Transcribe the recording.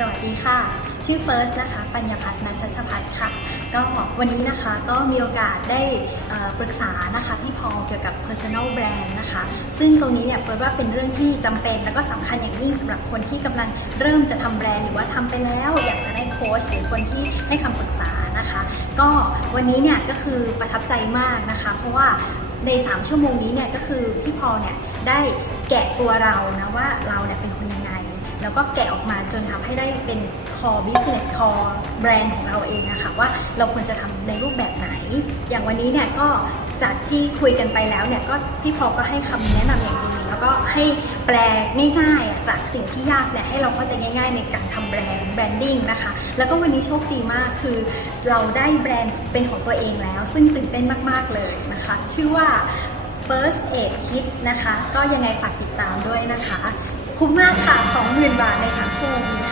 สวัสดีค่ะ ชื่อเฟิร์สนะคะ ปัญญาพัฒน์นัชชพัฒน์ค่ะ ก็วันนี้นะคะก็มีโอกาสได้ปรึกษานะคะพี่พอเกี่ยวกับ personal brand นะคะ ซึ่งตรงนี้เนี่ยเฟิร์สว่าเป็นเรื่องที่จำเป็นแล้วก็สำคัญอย่างยิ่งสำหรับคนที่กำลังเริ่มจะทำแบรนด์หรือว่าทำไปแล้วอยากจะได้โค้ชหรือคนที่ให้คำปรึกษานะคะ ก็วันนี้เนี่ยก็คือประทับใจมากนะคะ เพราะว่าใน 3 ชั่วโมงนี้เนี่ยก็คือพี่พอเนี่ยได้แกะตัวเรานะว่าเราเนี่ยเป็นคนยังไง แล้วก็แกะออกมาจนทำให้ได้เป็น core business core brand ของเราเองนะคะว่าเราควรจะทำในรูปแบบไหน อย่างวันนี้เนี่ยก็จากที่คุยกันไปแล้วเนี่ยก็พี่พอก็ให้คำแนะนำอย่างดีแล้วก็ให้แปลง่ายๆจากสิ่งที่ยากเนี่ยให้เราเข้าใจง่าย ๆ ในการทำแบรนด์แบรนดิ้งนะคะแล้วก็วันนี้โชคดีมากคือเราได้แบรนด์เป็นของตัวเองแล้ว ซึ่งตื่นเต้นมากๆเลยนะคะ ชื่อว่า First Aid Kit นะคะ ก็ยังไงฝากติดตามด้วยนะคะ คุ้มมากค่ะ 20,000 บาทใน3ชั่วโมงนี้